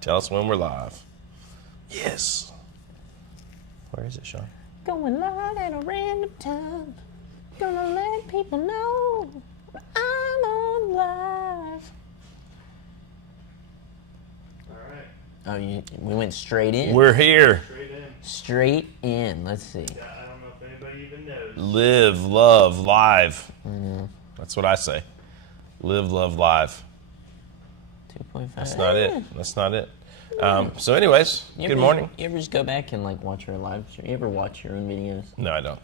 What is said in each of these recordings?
Tell us when we're live. Yes. Where is it, Sean? Going live at a random time. Gonna let people know I'm on live. All right. Oh, we went straight in. We're here. Straight in. Straight in. Let's see. Yeah, I don't know if anybody even knows. Live, love, live. That's what I say. Live, love, live. 2.5. That's not it. That's not it. So anyways, good morning. You ever just go back and like watch your live stream? You ever watch your own videos? No, I don't.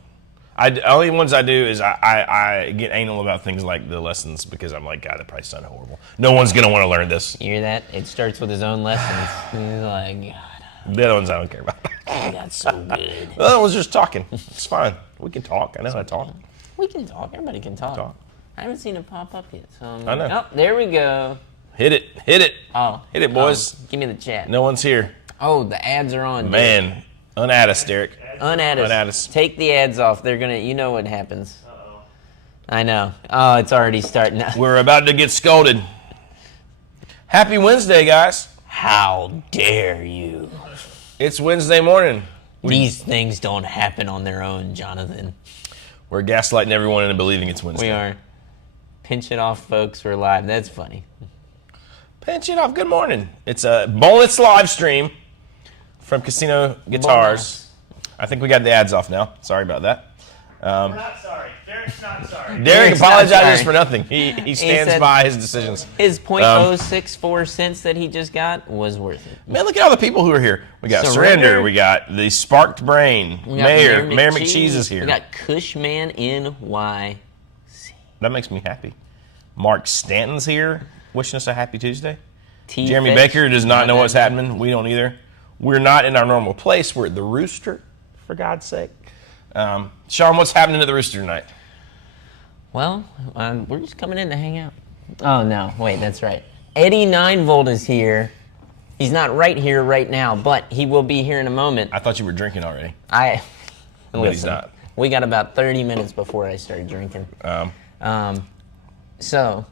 Only ones I do is I get anal about things like the lessons because I'm like, God, that probably sounded horrible. No one's going to want to learn this. You hear that? It starts with his own lessons. He's like, God, The other ones I don't care about. that's so good. The other one's just talking. It's fine. We can talk. I know how to talk. We can talk. Everybody can talk. Talk. I haven't seen it pop up yet. So I know. Oh, there we go. Hit it. Hit it. Oh. Hit it, boys. Give me the chat. No one's here. Oh, the ads are on. Man, unadd us, Derek. Unadd us. Unadd us. Take the ads off. They're gonna. You know what happens. Uh-oh. I know. Oh, it's already starting. We're about to get scolded. Happy Wednesday, guys. How dare you? It's Wednesday morning. These things don't happen on their own, Jonathan. We're gaslighting everyone into believing it's Wednesday. We are. Pinch it off, folks. We're live. That's funny. Pinch it off. Good morning. It's a bonus live stream from Casino Guitars. I think we got the ads off now. Sorry about that. We're not sorry. Derek's not sorry. Derek Derek's not apologizes sorry. for nothing. He stands said- by his decisions. His .064 cents that he just got was worth it. Man, look at all the people who are here. We got Surrender. We got the Sparked Brain. We got Mayor McCheese is here. We got Cushman NY. That makes me happy. Mark Stanton's here, wishing us a happy Tuesday. T Jeremy Fish. Baker does not know what's happening. We don't either. We're not in our normal place. We're at the Rooster, for God's sake. Sean, what's happening at the Rooster tonight? Well, we're just coming in to hang out. Oh, no. Wait, that's right. Eddie 9-Volt is here. He's not right here right now, but he will be here in a moment. I thought you were drinking already. But he's not. We got about 30 minutes before I started drinking. So,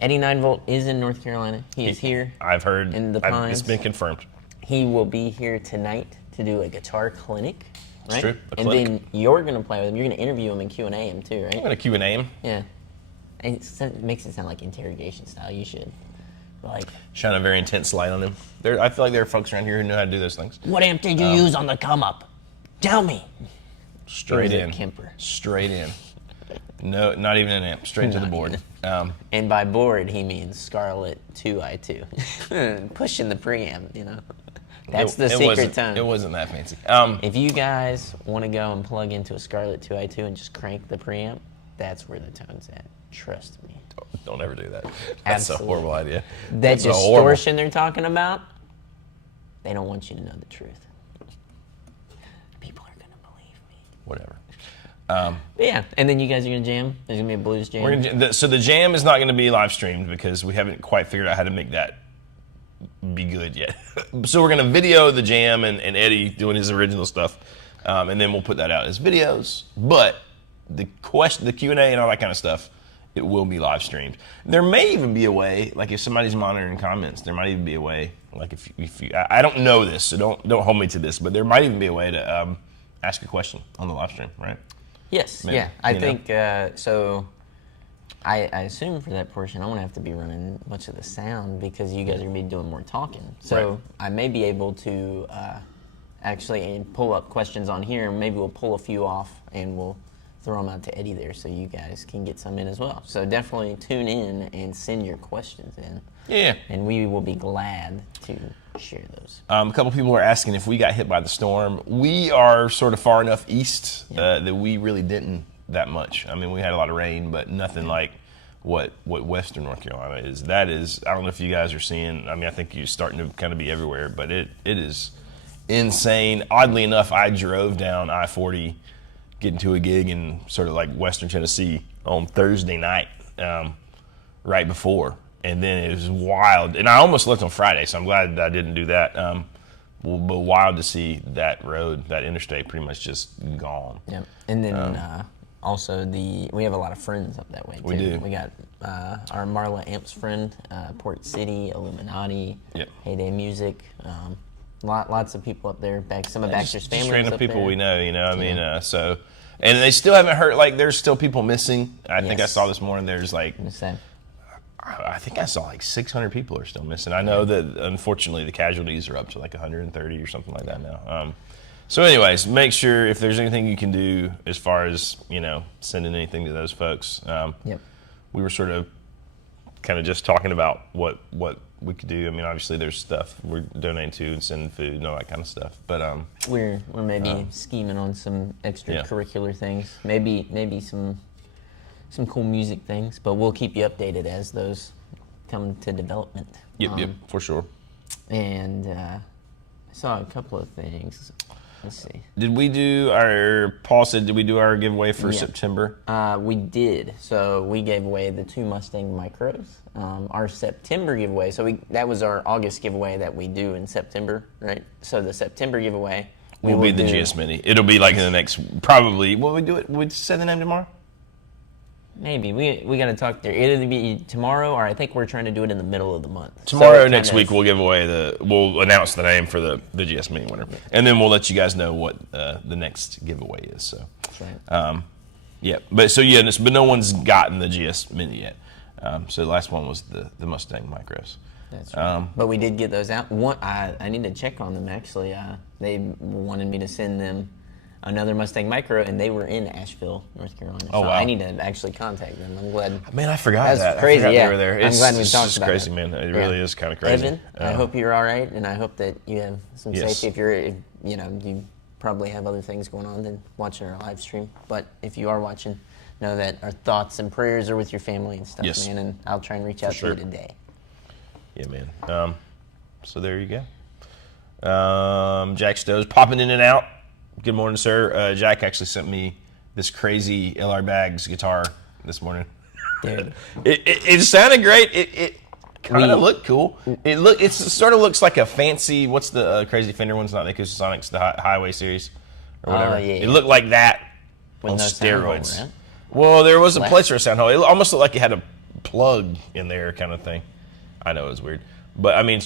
Eddie 9-Volt is in North Carolina. He is here. I've heard. In the Pines. It's been confirmed. He will be here tonight to do a guitar clinic. Right? true, a And clinic. then you're going to play with him. You're going to interview him and Q&A him too, right? I'm going to Q&A him. Yeah. And it makes it sound like interrogation style. You should. Like, Shine a very intense light on him. I feel like there are folks around here who know how to do those things. what amp did you use on the come up? Tell me. Straight It was a in. Kemper. Straight in. No, not even an amp. Straight to the Not board. And by board, he means Scarlett 2i2. Pushing the preamp, you know. That's the secret wasn't- tone. It wasn't that fancy. If you guys want to go and plug into a Scarlett 2i2 and just crank the preamp, that's where the tone's at. Trust me. Don't ever do that. That's Absolutely. a horrible idea. That That's a horrible- distortion they're talking about, they don't want you to know the truth. People are going to believe me. Whatever. But yeah, and then you guys are going to jam? There's going to be a blues jam? So the jam is not going to be live streamed because we haven't quite figured out how to make that be good yet. So we're going to video the jam and Eddie doing his original stuff, and then we'll put that out as videos. But the Q&A and all that kind of stuff, it will be live streamed. There may even be a way, like if somebody's monitoring comments, there might even be a way, like if you I don't know this, so don't hold me to this, but there might even be a way to ask a question on the live stream, right? Yes, Maybe, yeah. I you know? think, so I assume for that portion, I'm going to have to be running much of the sound because you guys are going to be doing more talking. So Right. I may be able to actually pull up questions on here, and maybe we'll pull a few off and we'll throw them out to Eddie there so you guys can get some in as well. So definitely tune in and send your questions in. Yeah. And we will be glad to share those. A couple people are asking if we got hit by the storm. We are sort of far enough east that we really didn't that much. I mean, we had a lot of rain, but nothing like what Western North Carolina is. That is, I don't know if you guys are seeing, I mean, I think you're starting to kind of be everywhere, but it is insane. Oddly enough, I drove down I-40 getting to a gig in sort of like Western Tennessee on Thursday night, right before. And then it was wild. And I almost left on Friday, so I'm glad that I didn't do that. But wild to see that road, that interstate pretty much just gone. Yep. And then also we have a lot of friends up that way too. We do. We got our Marla Amps friend, Port City, Illuminati, Yep. Heyday Music. Lots of people up there. Some of Baxter's family. Just random up people there. we know, you know. I mean, so, and they still haven't heard. Like, there's still people missing. I think I Yes. saw this morning. There's like, Same. I think I saw like 600 people are still missing. I know that unfortunately the casualties are up to like 130 or something like that now. So, anyways, make sure if there's anything you can do as far as sending anything to those folks. Yep. We were sort of kind of just talking about what we could do. I mean, obviously there's stuff we're donating to and sending food and all that kind of stuff. But We're maybe scheming on some extracurricular things. Maybe some cool music things, but we'll keep you updated as those come to development. Yep, for sure. And I saw a couple of things. Let's see. Did we do did we do our giveaway for September? We did. So we gave away the 2 Mustang Micros. Our September giveaway, that was our August giveaway that we do in September, right? So the September giveaway will be the GS Mini. It'll be like in the next, probably, will we do it? We'd say the name tomorrow? Maybe. We got to talk there. It'll be tomorrow, or I think we're trying to do it in the middle of the month. Tomorrow, next week, we'll give away we'll announce the name for the GS Mini winner. And then we'll let you guys know what the next giveaway is. So, That's right. but no one's gotten the GS Mini yet. So the last one was the Mustang Micros. That's right. But we did get those out. I need to check on them, actually. They wanted me to send them another Mustang Micro, and they were in Asheville, North Carolina. Oh, so wow. I need to actually contact them. I'm glad. Man, I forgot That's that. crazy, I forgot yeah. they were there. I'm glad we It's talked just about crazy, it. man. It really is kind of crazy. Evan, I hope you're all right, and I hope that you have some Yes. safety. If you probably have other things going on than watching our live stream. But if you are watching, know that our thoughts and prayers are with your family and stuff, Yes. man. And I'll try and reach out sure. to you today. Yeah, man. So there you go. Jack Stowe's popping in and out. Good morning, sir. Jack actually sent me this crazy LR Baggs guitar this morning. Dude. It sounded great. It kind of looked cool. It sort of looks like a fancy. What's the crazy Fender one's not the Acoustasonics, the Highway series or whatever. Yeah. It looked like that With on no sound hole, steroids. right? Well, there was a Flat. place for a sound hole. It almost looked like it had a plug in there, kind of thing. I know it was weird, but I mean,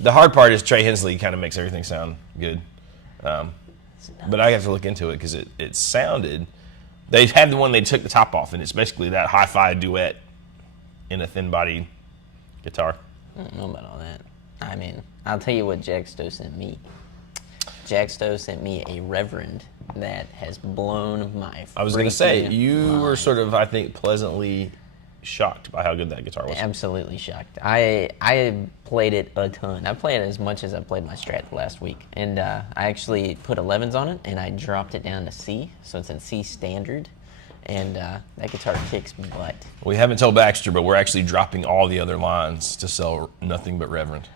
the hard part is Trey Hensley kind of makes everything sound good. But I have to look into it because it sounded. They had the one they took the top off, and it's basically that hi-fi duet in a thin body guitar. I don't know about all that. I mean, I'll tell you what Jack Stowe sent me. Jack Stowe sent me a Reverend that has blown my I was going to say, freaking you were mind. sort of, I think, pleasantly shocked by how good that guitar was. Absolutely shocked. I played it a ton. I played it as much as I played my Strat last week. And I actually put 11s on it, and I dropped it down to C. So it's in C standard. And that guitar kicks butt. We haven't told Baxter, but we're actually dropping all the other lines to sell nothing but Reverend.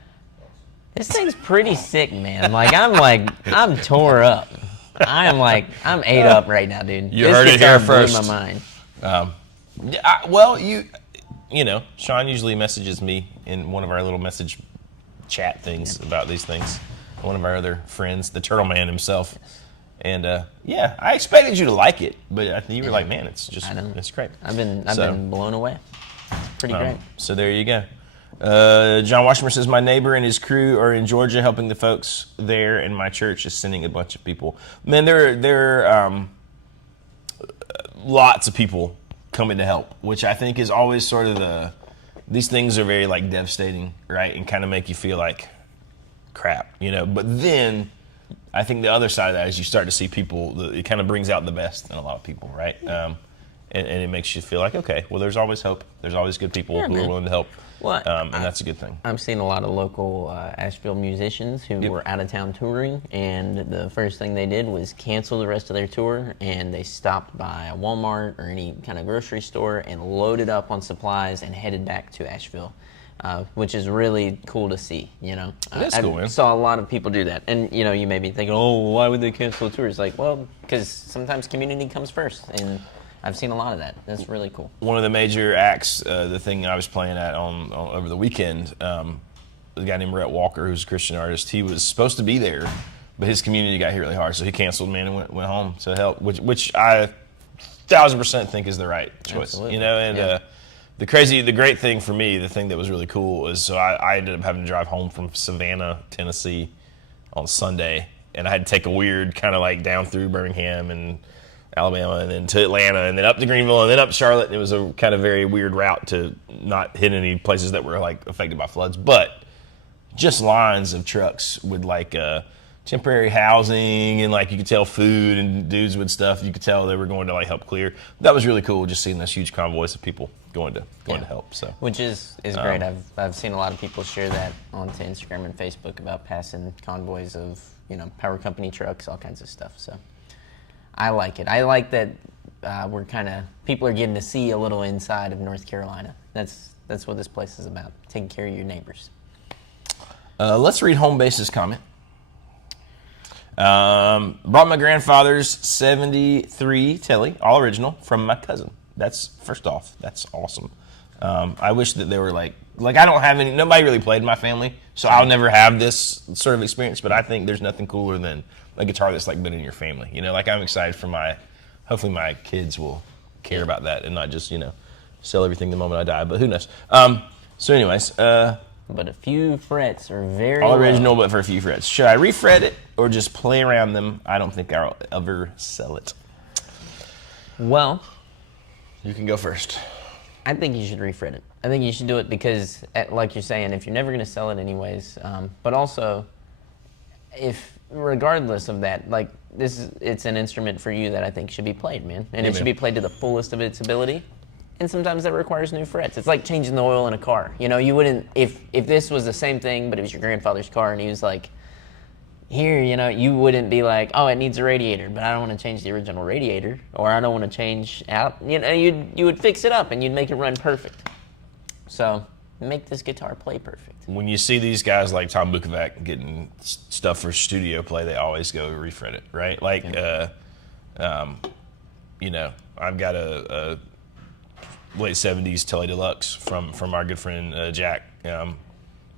This thing's pretty sick, man. I'm tore up. I'm ate up right now, dude. You This heard it guitar here blew first. my mind. You know, Sean usually messages me in one of our little message chat things about these things. One of our other friends, the Turtle Man himself. And I expected you to like it, but I think you were like, man, it's great. I've been blown away. It's pretty great. So there you go. John Washburn says, my neighbor and his crew are in Georgia helping the folks there, and my church is sending a bunch of people. Man, there are lots of people coming to help, which I think is always sort of these things are very like devastating, right? And kind of make you feel like crap, you know? But then I think the other side of that is you start to see people, it kind of brings out the best in a lot of people, right? And it makes you feel like, okay, well, there's always hope. There's always good people who are willing to help. Well, and that's a good thing. I'm seeing a lot of local Asheville musicians who were out of town touring, and the first thing they did was cancel the rest of their tour, and they stopped by a Walmart or any kind of grocery store and loaded up on supplies and headed back to Asheville, which is really cool to see, you know. That's cool, man. I saw a lot of people do that, and, you know, you may be thinking, oh, why would they cancel a tour? It's like, well, because sometimes community comes first, and I've seen a lot of that. That's really cool. One of the major acts, the thing I was playing at on over the weekend, the guy named Rhett Walker, who's a Christian artist, he was supposed to be there, but his community got hit really hard, so he canceled, man, and went home to help, which I 1,000% think is the right choice. Absolutely. You know, and the great thing for me, the thing that was really cool is so I ended up having to drive home from Savannah, Tennessee on Sunday, and I had to take a weird kind of like down through Birmingham and Alabama and then to Atlanta and then up to Greenville and then up Charlotte. And it was a kind of very weird route to not hit any places that were like affected by floods, but just lines of trucks with like temporary housing and like you could tell food and dudes with stuff. You could tell they were going to like help clear. That was really cool, just seeing this huge convoys of people going to help. So which is great. I've seen a lot of people share that onto Instagram and Facebook about passing convoys of power company trucks, all kinds of stuff. So I like it. I like that we're people are getting to see a little inside of North Carolina. That's what this place is about, taking care of your neighbors. Let's read Home Base's comment. Brought my grandfather's 73 Telly, all original, from my cousin. That's, first off, that's awesome. I wish that they were like I don't have nobody really played in my family, so I'll never have this sort of experience, but I think there's nothing cooler than a guitar that's like been in your family. Like I'm excited for hopefully my kids will care about that and not just, sell everything the moment I die, but who knows. So anyways, but a few frets are very all low. original, but for a few frets. Should I refret it or just play around them? I don't think I'll ever sell it. Well, you can go first. I think you should refret it. I think you should do it because, like you're saying, if you're never going to sell it anyways, but also, if regardless of that, like it's an instrument for you that I think should be played, man, and it should be played to the fullest of its ability. And sometimes that requires new frets. It's like changing the oil in a car. You wouldn't, if this was the same thing, but it was your grandfather's car and he was like, here, you wouldn't be like, oh, it needs a radiator, but I don't want to change the original radiator, or I don't want to change out. You would fix it up and you'd make it run perfect. So make this guitar play perfect. When you see these guys like Tom Bukovac getting stuff for studio play, they always go refret it, right? Like, I've got a late 70s Telly Deluxe from our good friend Jack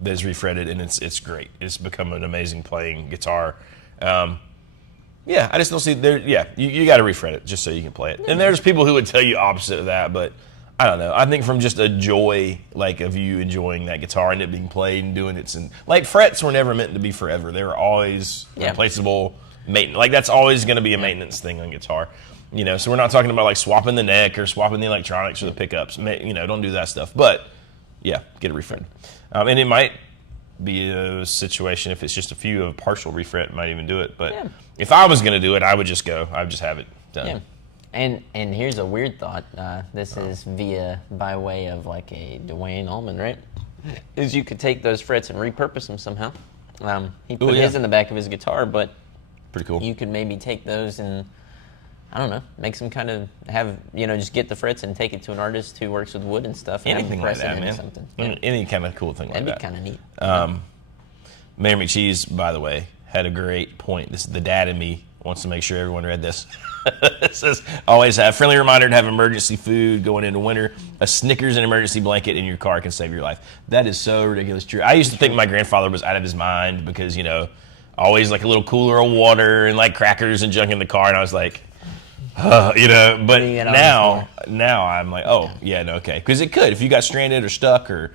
that's refretted, and it's great. It's become an amazing playing guitar. I just don't see there. You got to refret it just so you can play it. And there's people who would tell you opposite of that, but I don't know. I think from just a joy, like of you enjoying that guitar and it being played and doing it, and like frets were never meant to be forever. They were always replaceable maintenance. Like that's always going to be a maintenance thing on guitar. So we're not talking about like swapping the neck or swapping the electronics or the pickups. Don't do that stuff. But get it refretted. And it might be a situation if it's just a few of partial refret, might even do it. But if I was going to do it, I would just have it done. Yeah. And here's a weird thought. This is by way of like a Dwayne Allman, right? Is you could take those frets and repurpose them somehow. He put his in the back of his guitar, but pretty cool. You could maybe take those and I don't know, make some kind of just get the frets and take it to an artist who works with wood and stuff. And anything like that, man. Something. Any kind of cool thing like that. That'd be kind of neat. Mayor McCheese, by the way, had a great point. This is the dad in me wants to make sure everyone read this. It says, always have friendly reminder to have emergency food going into winter. A Snickers and emergency blanket in your car can save your life. That is so ridiculous true. I used to think my grandfather was out of his mind because, always like a little cooler of water and like crackers and junk in the car. And I was like, but now I'm like, okay. Because it could, if you got stranded or stuck or,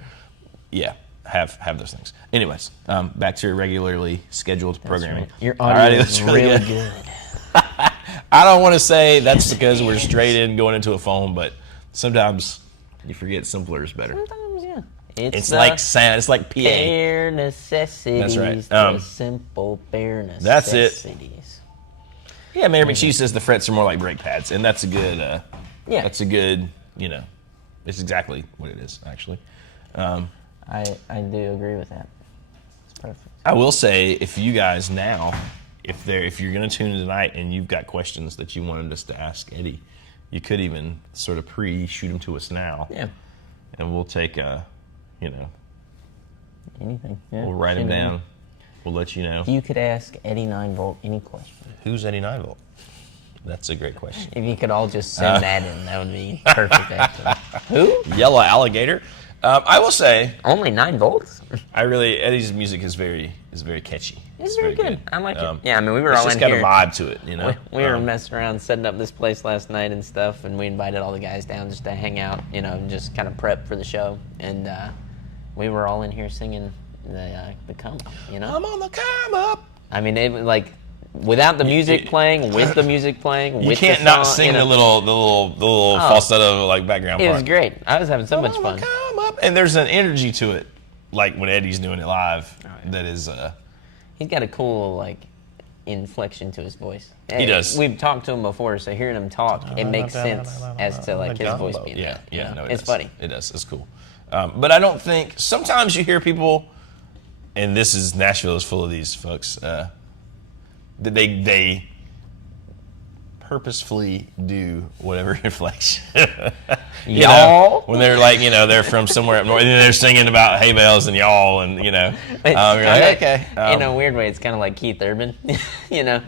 have those things. Anyways, back to your regularly scheduled programming. Right. Your audio is really good. I don't want to say that's because we're straight in going into a phone, but sometimes you forget simpler is better. Sometimes, yeah. It's like sound. It's like PA. Bare necessities. That's right. The simple bare necessities. That's it. Yeah, Mayor McShee says the frets are more like brake pads, and that's a good. That's a good. It's exactly what it is actually. I do agree with that. It's perfect. I will say, if you guys now, if you're going to tune in tonight and you've got questions that you wanted us to ask Eddie, you could even sort of shoot them to us now. Yeah. And we'll take anything. Yeah. We'll write them down. We'll let you know. You could ask Eddie 9-Volt any question. Who's Eddie 9-Volt? That's a great question. If you could all just send that in, that would be perfect, actually. Who? Yellow alligator. I will say, Only 9 volts? Eddie's music is very catchy. It's very good. I like it. Yeah, I mean, we were It's all just in got here. a vibe to it, you know. We were messing around, setting up this place last night and stuff, and we invited all the guys down just to hang out, you know, and just kind of prep for the show. And we were all in here singing the come up, you know. I'm on the come up. I mean, it was like without the music playing, with the music playing, You with can't the not song, sing you know. the little falsetto like background It part. was great. I was having so much I'm fun. on the come up. And there's an energy to it, like when Eddie's doing it live. That is. He's got a cool like inflection to his voice. He does. We've talked to him before, so hearing him talk, it makes sense as to like his voice being Yeah, that. You yeah, know? no, It's does. funny. It does. It's cool. But I don't think sometimes you hear people, and Nashville is full of these folks. That they purposefully do whatever inflection. You know, Y'all? when they're like, you know, they're from somewhere up north, and they're singing about hay bales and y'all, and you know, you're like, okay. In a weird way, it's kind of like Keith Urban, you know.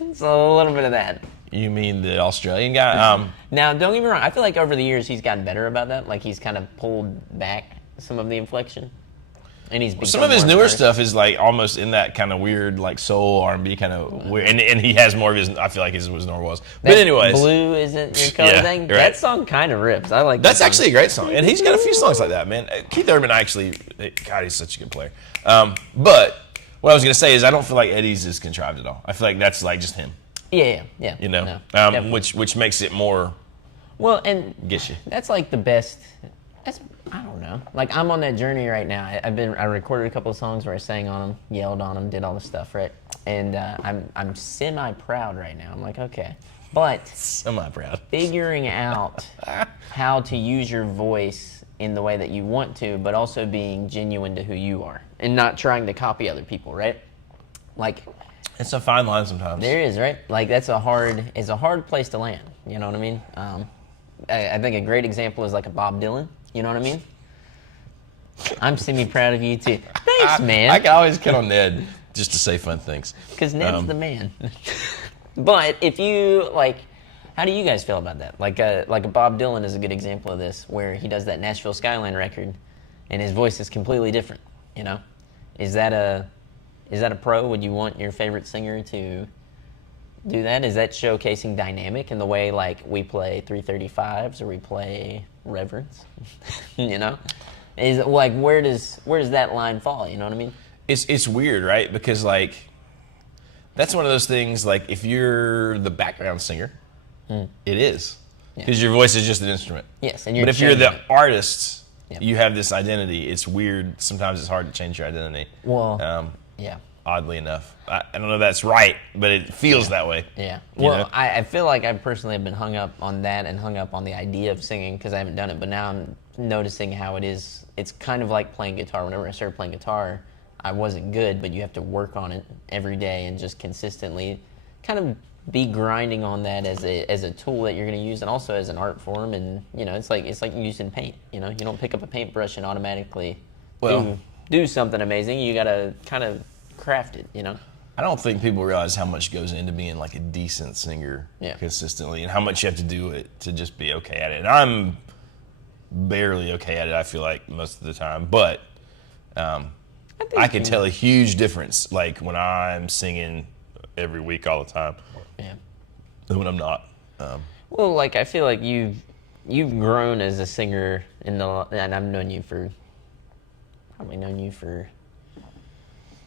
It's a little bit of that. You mean the Australian guy? Now, don't get me wrong. I feel like over the years he's gotten better about that. Like he's kind of pulled back some of the inflection, and he's become Some of his more newer versed. stuff is like almost in that kind of weird, like soul R&B kind of weird, and he has more of his. I feel like his was was. But That anyways, Blue Isn't Your Color Yeah, thing. right. That song kind of rips. I like. that's that song. actually a great song, and he's got a few songs like that, man. Keith Urban actually, God, he's such a good player. But what I was gonna say is I don't feel like Eddie's is contrived at all. I feel like that's like just him, Yeah. you know, No, definitely. which makes it more Well, and get you. that's like the best. That's I don't know. Like I'm on that journey right now. I recorded a couple of songs where I sang on them, yelled on them, did all the stuff, right? And I'm semi proud right now. I'm like, okay, but Semi proud. figuring out how to use your voice in the way that you want to, but also being genuine to who you are and not trying to copy other people, right? Like It's a fine line sometimes. there is, right? Like it's a hard place to land. You know what I mean? I think a great example is like a Bob Dylan. You know what I mean? I'm semi-proud of you too. Thanks, man. I can always count on Ned just to say fun things. Because Ned's the man. But if you like, how do you guys feel about that? Like a Bob Dylan is a good example of this, where he does that Nashville Skyline record, and his voice is completely different. You know, is that a pro? Would you want your favorite singer to do that? Is that showcasing dynamic in the way like we play 335s or we play reverence? You know, is it, like where does that line fall? You know what I mean? It's weird, right? Because like that's one of those things. Like if you're the background singer, it is because your voice is just an instrument. Yes, and you're but if you're the changing it. artist, Yep. you have this identity. It's weird. Sometimes it's hard to change your identity. Well, yeah. Oddly enough, I don't know if that's right, but it feels that way. Yeah. You Well, know? I feel like I personally have been hung up on that and hung up on the idea of singing because I haven't done it. But now I'm noticing how it is. It's kind of like playing guitar. Whenever I started playing guitar, I wasn't good, but you have to work on it every day and just consistently kind of be grinding on that as a tool that you're going to use and also as an art form. And, you know, it's like using paint. You know, you don't pick up a paintbrush and automatically do something amazing. You got to kind of craft it, you know? I don't think people realize how much goes into being like a decent singer consistently, and how much you have to do it to just be okay at it. And I'm barely okay at it, I feel like, most of the time. But I can tell a huge difference, like when I'm singing every week all the time, than when I'm not. Well, like I feel like you've grown as a singer and I've known you for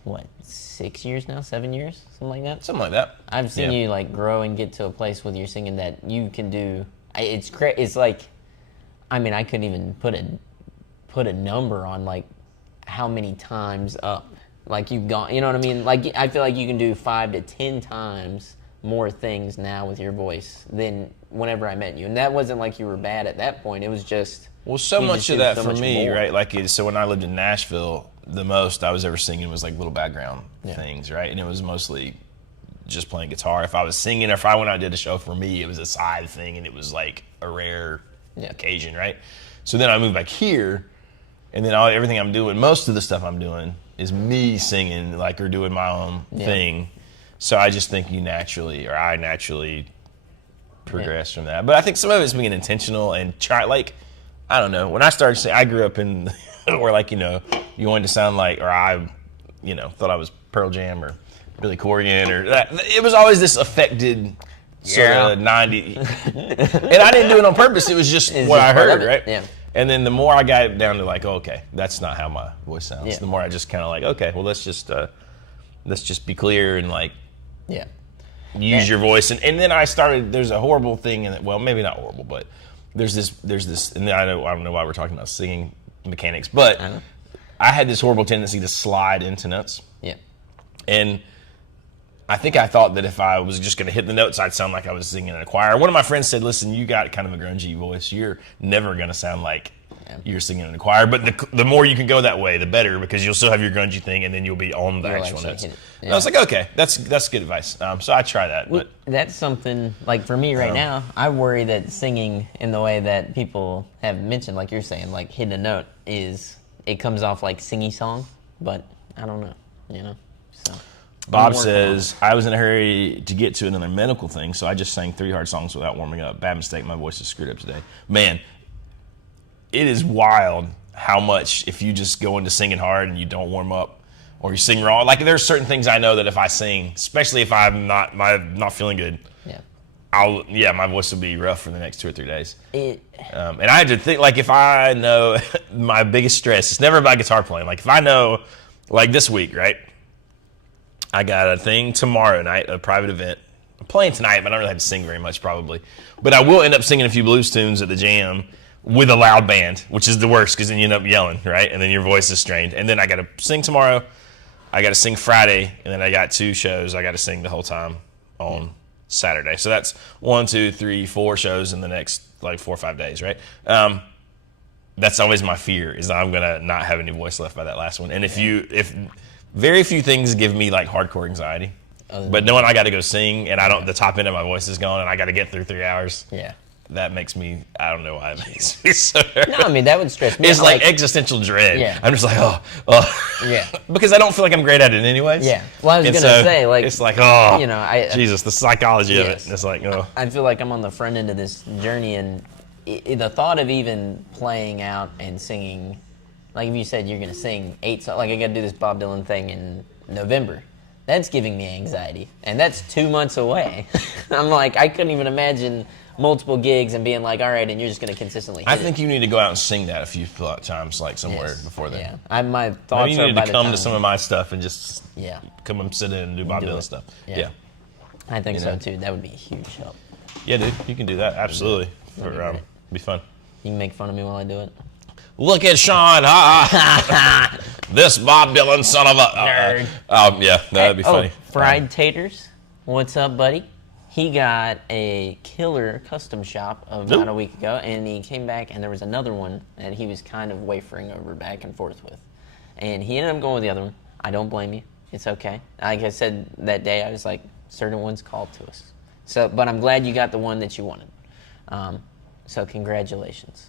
what, 6 years now, 7 years, something like that. Something like that. I've seen you like grow and get to a place with your singing that you can do. It's like, I mean, I couldn't even put a number on like how many times up like you've gone. You know what I mean? Like I feel like you can do 5 to 10 times more things now with your voice than whenever I met you. And that wasn't like you were bad at that point. It was just So you much just of do that so for much me, more. right? Like, so when I lived in Nashville, the most I was ever singing was like little background things, right? And it was mostly just playing guitar. If I was singing, or if I went out and did a show, for me, it was a side thing, and it was like a rare occasion, right? So then I moved back here, and then everything I'm doing, most of the stuff I'm doing is me singing, like, or doing my own thing. So I just think I naturally progress from that. But I think some of it's being intentional and try, like, I don't know. When I started singing, I grew up in where like, you wanted to sound like, or I, thought I was Pearl Jam or Billy Corgan or that. It was always this affected sort of 90. And I didn't do it on purpose. It was just what I heard, right? Yeah. And then the more I got it down to like, okay, that's not how my voice sounds. Yeah. The more I just kind of like, okay, well, let's just be clear and like Yeah. use your voice. And then I started, there's a horrible thing, well, maybe not horrible, but there's this, and I don't know why we're talking about singing mechanics, but I had this horrible tendency to slide into notes. Yeah. And I think I thought that if I was just going to hit the notes, I'd sound like I was singing in a choir. One of my friends said, listen, you got kind of a grungy voice. You're never going to sound like you're singing in a choir. But the more you can go that way, the better, because you'll still have your grungy thing, and then you'll be on the actual notes. Yeah. And I was like, okay, that's good advice. So I try that. But that's something, like for me right now, I worry that singing in the way that people have mentioned, like you're saying, like hitting a note, it comes off like singy song, but I don't know, so. Bob says, I was in a hurry to get to another medical thing, so I just sang 3 hard songs without warming up. Bad mistake, my voice is screwed up today. Man, it is wild how much if you just go into singing hard and you don't warm up or you sing wrong. Like there's certain things I know that if I sing, especially if I'm not feeling good, my voice will be rough for the next 2 or 3 days. And I had to think, like if I know my biggest stress, it's never about guitar playing. Like if I know, like this week, right? I got a thing tomorrow night, a private event. I'm playing tonight, but I don't really have to sing very much probably. But I will end up singing a few blues tunes at the jam with a loud band, which is the worst because then you end up yelling, right? And then your voice is strained. And then I got to sing tomorrow. I got to sing Friday. And then I got 2 shows I got to sing the whole time on Saturday. So that's 1, 2, 3, 4 shows in the next like 4 or 5 days, right? That's always my fear is that I'm going to not have any voice left by that last one. And if very few things give me like hardcore anxiety, but knowing I got to go sing and the top end of my voice is gone and I got to get through 3 hours. Yeah. That makes me, I don't know why it makes me so No, I mean, that would stress me. It's like existential dread. Yeah. I'm just like, Yeah. because I don't feel like I'm great at it anyways. Yeah. Well, I was going to say, like, it's like, Jesus, the psychology of it. It's like, I feel like I'm on the front end of this journey, and the thought of even playing out and singing, like if you said you're going to sing 8 songs, like I got to do this Bob Dylan thing in November, that's giving me anxiety. And that's 2 months away. I'm like, I couldn't even imagine multiple gigs and being like, all right, and you're just going to consistently hit I think you need to go out and sing that a few times, like somewhere before then. Yeah. My thoughts Maybe you are need by to come the to some of my stuff and just come and sit in and do Bob Dylan stuff. Yeah. I think so too. That would be a huge help. Yeah, dude, you can do that. Absolutely. Be fun. You can make fun of me while I do it. Look at Sean, this Bob Dylan son of a nerd. Yeah, that'd be funny. Fried taters. What's up, buddy? He got a killer custom shop about a week ago, and he came back, and there was another one that he was kind of wafering over back and forth with. And he ended up going with the other one. I don't blame you. It's okay. Like I said that day, I was like, certain ones called to us. So, but I'm glad you got the one that you wanted. So congratulations.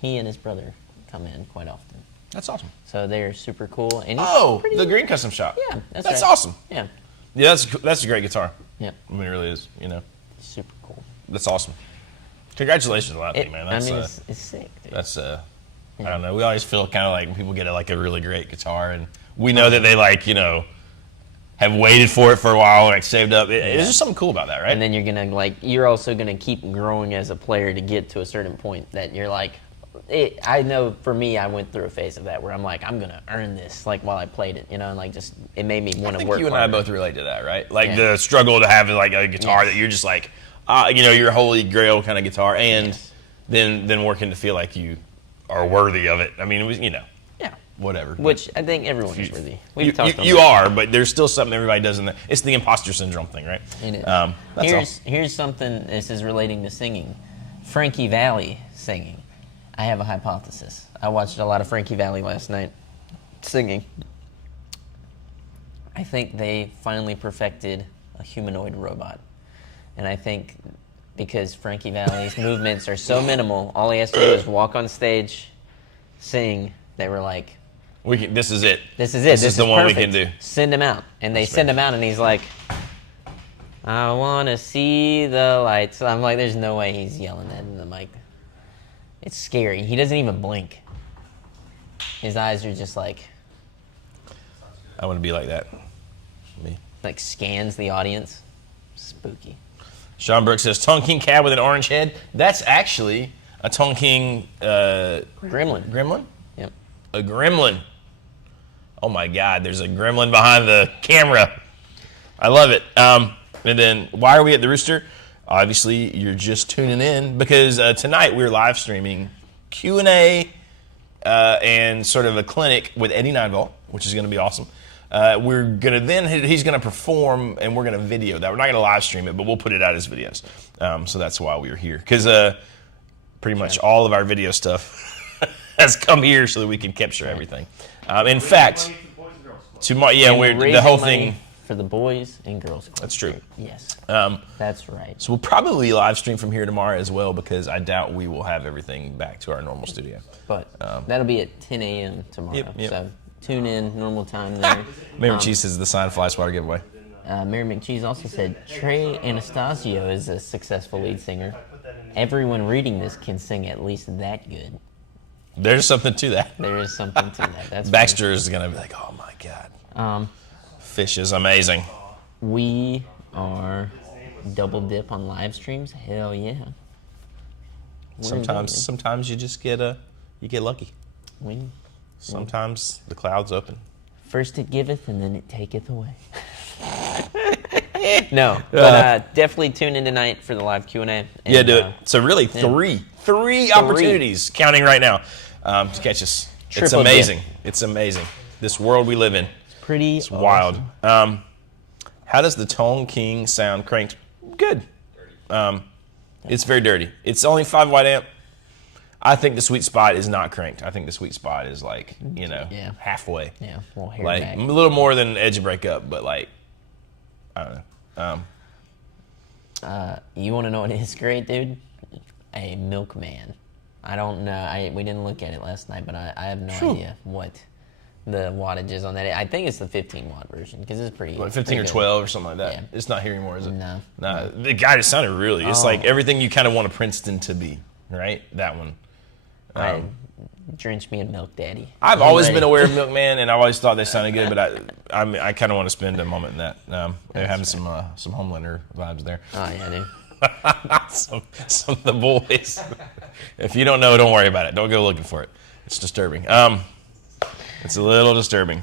He and his brother come in quite often. That's awesome. So they're super cool. And the Green Custom Shop. Yeah, that's right. Awesome. Yeah. Yeah, that's a great guitar. Yeah. I mean, it really is, Super cool. That's awesome. Congratulations on that thing, man. That's, it's sick, dude. That's, I don't know. We always feel kind of like when people get a really great guitar and we know that they have waited for it for a while, like saved up. There's just something cool about that, right? And then you're also gonna keep growing as a player to get to a certain point that you're like, I know for me, I went through a phase of that where I'm like, I'm gonna earn this, like while I played it, and like just it made me want to work. You and harder. I both relate to that, right? Like the struggle to have like a guitar that you're just like, your holy grail kind of guitar, and then working to feel like you are worthy of it. I mean, it was whatever. Which I think everyone is worthy. We've talked you are, but there's still something everybody does in there. It's the imposter syndrome thing, right? It is. Here's something. This is relating to singing. Frankie Valli singing. I have a hypothesis. I watched a lot of Frankie Valli last night singing. I think they finally perfected a humanoid robot. And I think because Frankie Valli's movements are so minimal, all he has to do is walk on stage, sing. They were like, this is it. This is it. This is the one perfect. we can do. Send him out. And they send him out, and he's like, I want to see the lights. I'm like, there's no way he's yelling that in the mic. It's scary. He doesn't even blink. His eyes are just like I want to be like that. Me. like scans the audience. Spooky. Sean Brooks says Tonking cat with an orange head. That's actually a Tonking Gremlin. gremlin. Yep. A gremlin. Oh my God! There's a gremlin behind the camera. I love it. And then why are we at the Rooster? Obviously, you're just tuning in because tonight we're live streaming Q&A and sort of a clinic with Eddie Ninevolt, which is going to be awesome. We're gonna he's gonna perform and we're gonna video that. We're not gonna live stream it, but we'll put it out as videos. So that's why we are here because pretty much all of our video stuff has come here so that we can capture everything. In fact, tomorrow, the whole thing for the Boys and Girls Club. That's true. Yes, that's right. So we'll probably live stream from here tomorrow as well because I doubt we will have everything back to our normal studio. But that'll be at 10 a.m. tomorrow. Yep. So tune in, normal time there. Mary McCheese says the signed fly swatter giveaway. Mary McCheese also said Trey Anastasio is a successful lead singer. Everyone reading this can sing at least that good. There's something to that. There is something to that. That's Baxter is going to be like, oh my God. Fish is amazing. We are double dip on live streams. Hell yeah. Sometimes you just get lucky. Sometimes the clouds open. First it giveth and then it taketh away. No, but definitely tune in tonight for the live Q&A. And, yeah, do it. So really, three opportunities counting right now to catch us. It's amazing. It's amazing. This world we live in. It's awesome. Wild. How does the Tone King sound cranked? Good. It's very dirty. It's only 5 watt amp. I think the sweet spot is not cranked. I think the sweet spot is halfway. Yeah, we'll hear like back. A little more than edge of breakup, but I don't know. You want to know what is great, dude? A milkman. I don't know. We didn't look at it last night, but I have no idea what the wattage is on that. I think it's the 15 watt version because it's pretty. Like 15 or 12 or something like that. Yeah. It's not here anymore, is it? No. The guy just sounded really. It's like everything you kind of want a Princeton to be, right? That one. Drench me in milk, daddy. I've always been aware of Milkman, and I've always thought they sounded good, but I kind of want to spend a moment in that. They're having some Homelander vibes there. Oh yeah, dude. some of the boys. If you don't know, don't worry about it. Don't go looking for it. It's disturbing. It's a little disturbing.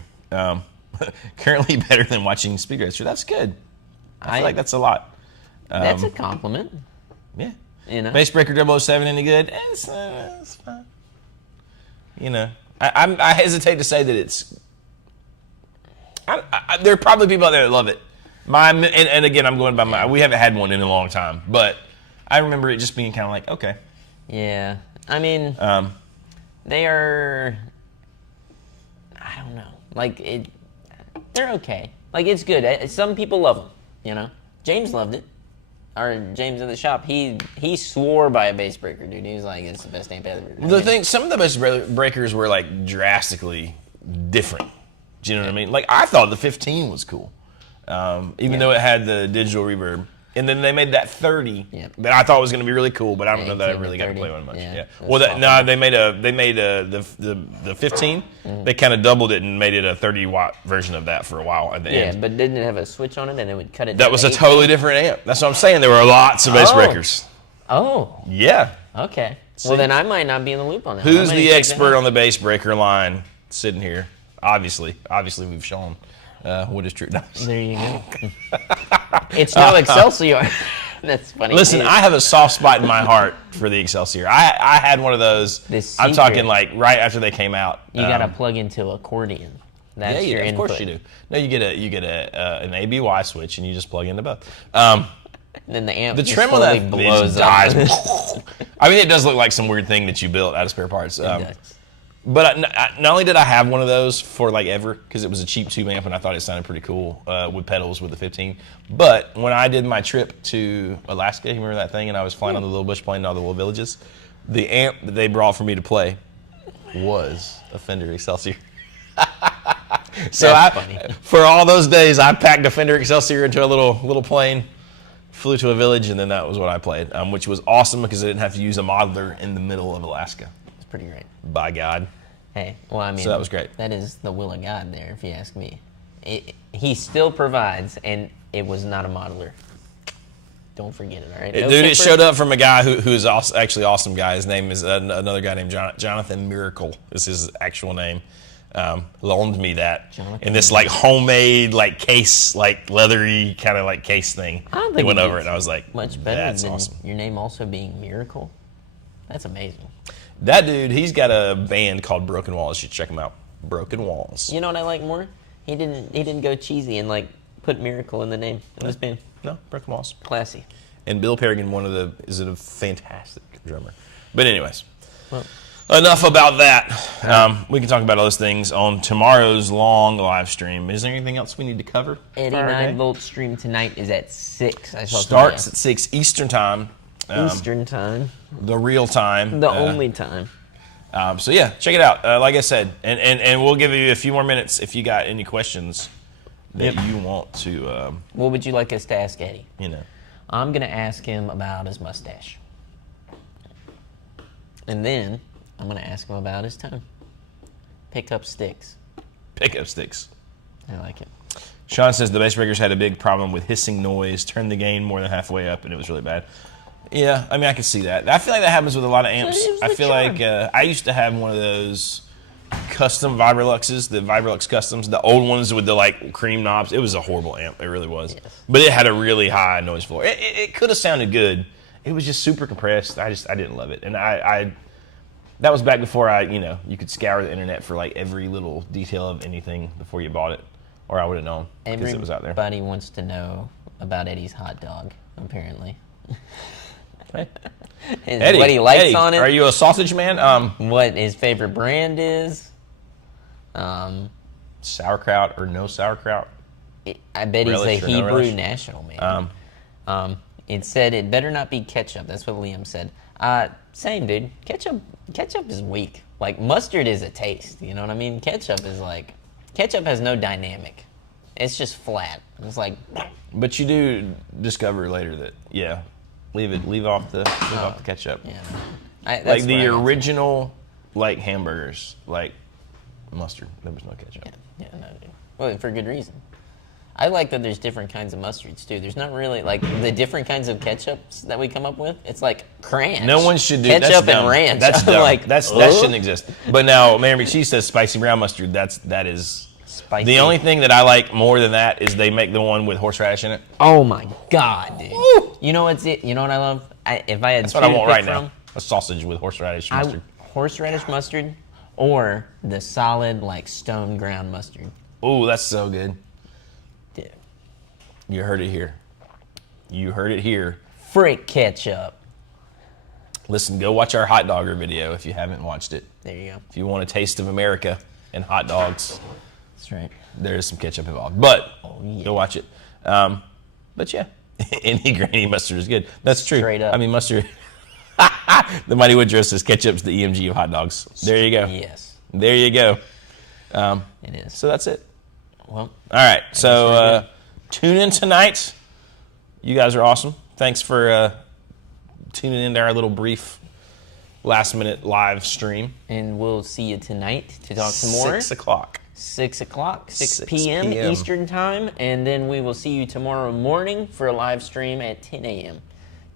Currently better than watching Speed Racer. That's good. I feel like that's a lot. That's a compliment. Yeah. You know? Basebreaker 007 any good? It's fine. You know, I hesitate to say that it's. There are probably people out there that love it. And again, I'm going by we haven't had one in a long time, but I remember it just being kind of like, okay. Yeah, I mean, they are. I don't know. Like they're okay. Like it's good. Some people love them. You know, James loved it. Or James in the shop, he swore by a bass breaker, dude. He was like, "It's the best amp ever." Some of the bass breakers were like drastically different. Do you know what I mean? Like I thought the 15 was cool, even though it had the digital reverb. And then they made that 30 that I thought was going to be really cool, but I don't know that I really got to play one much. Yeah. Well, they made the 15. They kind of doubled it and made it a 30 watt version of that for a while at the end. Yeah, but didn't it have a switch on it and it would cut it? That was a totally different amp. That's what I'm saying. There were lots of bass breakers. Oh. Yeah. Okay. See? Well, then I might not be in the loop on that. Who's the expert on the bass breaker line sitting here? Obviously, we've shown. What is true? No. There you go. It's no Excelsior. That's funny. Listen, I have a soft spot in my heart for the Excelsior. I had one of those. I'm talking like right after they came out. You got to plug into accordion. That's your input. Of course you do. No, you get an ABY switch and you just plug into both. And then the amp the trim on that blows dies. I mean, it does look like some weird thing that you built out of spare parts. It does. But not only did I have one of those for like ever, because it was a cheap tube amp and I thought it sounded pretty cool with pedals with the 15. But when I did my trip to Alaska, you remember that thing? And I was flying on the little bush plane to all the little villages. The amp that they brought for me to play was a Fender Excelsior. So for all those days, I packed a Fender Excelsior into a little plane flew to a village, and then that was what I played, which was awesome because I didn't have to use a modeler in the middle of Alaska. It's pretty great. By God. Hey, well, I mean, So that was great. That is the will of God there, if you ask me. He still provides, and it was not a modeler. Don't forget it, all right? No Dude, it paper. showed up from a guy who's actually awesome guy. His name is another guy named Jonathan Miracle is his actual name. Loaned me that. Jonathan in this like homemade like case, like leathery kind of like case thing. I don't They think went it over it gets and I was like, much better that's than awesome. your name also being Miracle. That's amazing. That dude, he's got a band called Broken Walls. You should check him out. Broken Walls. You know what I like more? He didn't go cheesy and like put Miracle in the name of his band. No, Broken Walls. Classy. And Bill Perrigan, is a fantastic drummer. But anyways, Well, enough about that. We can talk about all those things on tomorrow's long live stream. Is there anything else we need to cover? 89-volt stream tonight is at 6. I saw Starts at 6 Eastern time. Eastern time. The real time. The only time. So yeah, check it out. Like I said, and we'll give you a few more minutes if you got any questions that you want to, What would you like us to ask Eddie? I'm going to ask him about his mustache. And then I'm going to ask him about his tone. Pick up sticks. pick up sticks. I like it. Sean says the bass breakers had a big problem with hissing noise, turned the gain more than halfway up, and it was really bad. Yeah, I mean, I can see that. I feel like that happens with a lot of amps. it was I the feel charm. like I used to have one of those custom Vibroluxes, the Vibrolux Customs, the old ones with the like cream knobs. It was a horrible amp. It really was. Yes. But it had a really high noise floor. It could have sounded good. It was just super compressed. I didn't love it. And I that was back before you could scour the internet for like every little detail of anything before you bought it, or I would have known because it was out there. Everybody wants to know about Eddie's hot dog, apparently. Hey. What he likes Eddie, on it. Are you a sausage man? What his favorite brand is. Sauerkraut or no sauerkraut? I bet he's a Relish or no Hebrew relish? national man. It said it better not be ketchup. That's what Liam said. Same, dude. Ketchup is weak. Like mustard is a taste. You know what I mean? Ketchup has no dynamic. It's just flat. It's like But you do discover later that leave off the ketchup. yeah. Like That's the where I- original like hamburgers, like mustard. There was no ketchup. Yeah, no, dude. Well, for good reason. I like that there's different kinds of mustards too. There's not really like the different kinds of ketchups that we come up with. It's like ranch. No one should do ketchup that's dumb. and ranch. That's I'm dumb. like that shouldn't exist. But now Mary McShee says spicy brown mustard. That is spicy. the only thing that I like more than that is they make the one with horseradish in it. Oh my god, dude! You know what's it? You know what I love? If I had That's two what I to want pick right from, now. A sausage with horseradish mustard. horseradish mustard or the solid like stone ground mustard. Oh, that's so good. Dude. You heard it here. You heard it here. Frick ketchup. Listen, go watch our hot dogger video if you haven't watched it. There you go. If you want a taste of America and hot dogs, That's right. there is some ketchup involved. But yeah. go watch it. But yeah, any grainy mustard is good. That's true. Straight up. I mean, mustard. The Mighty Woodrow says ketchup's the EMG of hot dogs. There you go. Yes, There you go. it is. So that's it. Well, All right. we're So tune in tonight. You guys are awesome. Thanks for tuning into our little brief last-minute live stream. and we'll see you tonight to talk some more. 6 o'clock. 6 o'clock, 6 6 p.m. p.m. Eastern Time. And then we will see you tomorrow morning for a live stream at 10 a.m.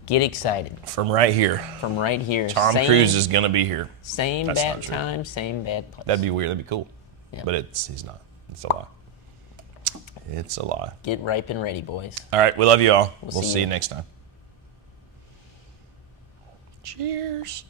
Get excited. From right here. From right here. Tom Cruise is going to be here. Same That's bad not true. time, same bad place. That'd be weird. That'd be cool. Yeah. But he's not. It's a lie. It's a lie. Get ripe and ready, boys. All right. We love you all. We'll see see you. you next time. Cheers.